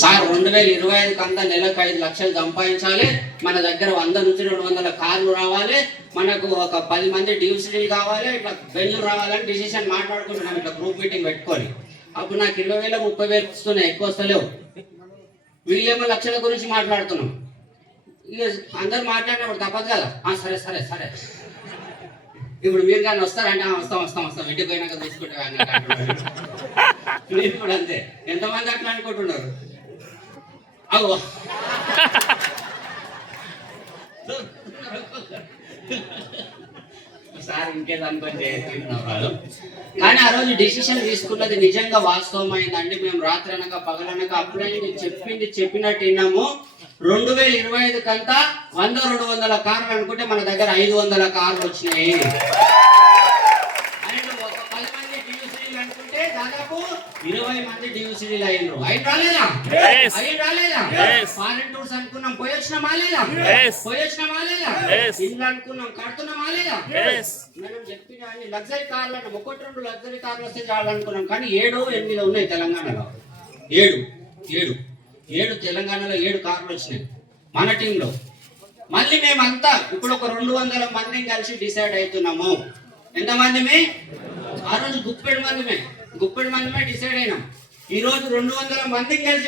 Sir 2025 అంతా నెలకు 5 లక్షలు సంపాదించాలి, మన దగ్గర 100 నుంచి 200 కార్లు రావాలి, మనకు ఒక 10 మంది డివిజన్లు కావాలి, ఇట్లా బెంజులు రావాలని డిసిషన్ మాట్లాడుకుంటున్నాం. ఇట్లా గ్రూప్ మీటింగ్ పెట్టుకొని అప్పుడు నాకు 20,000 30,000 వస్తున్నాయి, ఎక్కువ వస్తలేవు. వీళ్ళేమో లక్షల గురించి మాట్లాడుతున్నాం. ఇక అందరు మాట్లాడినప్పుడు తప్పదు కదా. సరే సరే సరే ఇప్పుడు మీరు కానీ వస్తారంటే వస్తాం వస్తాం వస్తాం ఇంటికి పోయినాక తీసుకుంటా నేను కూడా అంతే. ఎంతమంది అట్లా అనుకుంటున్నారు? అగో సార్ ఇంకేదో అనుకోని చేస్తున్నాం. కానీ ఆ రోజు డిసిషన్ తీసుకున్నది నిజంగా వాస్తవమైందండి. మేము రాత్రి అనక పగలనక అప్పుడే చెప్పినట్టు విన్నాము. 2025 కంతా 100-200 కార్లు అనుకుంటే మన దగ్గర 500 కార్లు వచ్చినాయి. ఒక 10 మంది డివిజన్లు అనుకుంటే దాదాపు 20 మంది డివిజన్లు అయినరు. రాలేదా? ఫారెన్ టూర్స్ అనుకున్నాం, పోయొచ్చినామా లేదా? పోయొచ్చినామా లేదా? ఇల్లు అనుకున్నాం, కడుతున్నామా లేదా? మనం చెప్పిన అన్ని లగ్జరీ కార్లు అంటే 1-2 లగ్జరీ కార్లు వస్తే చాలనుకున్నాం. కానీ 7-8 ఉన్నాయి తెలంగాణలో. 7 తెలంగాణలో 7 కార్లు వచ్చినాయి మన టీంలో. మళ్ళీ మేమంతా ఇప్పుడు ఒక 200 మందిని కలిసి డిసైడ్ అవుతున్నాము. ఎంతమంది? ఆ రోజు గుప్పెడు మందిమే డిసైడ్ అయినాం. ఈ రోజు 200 మందిని కలిసి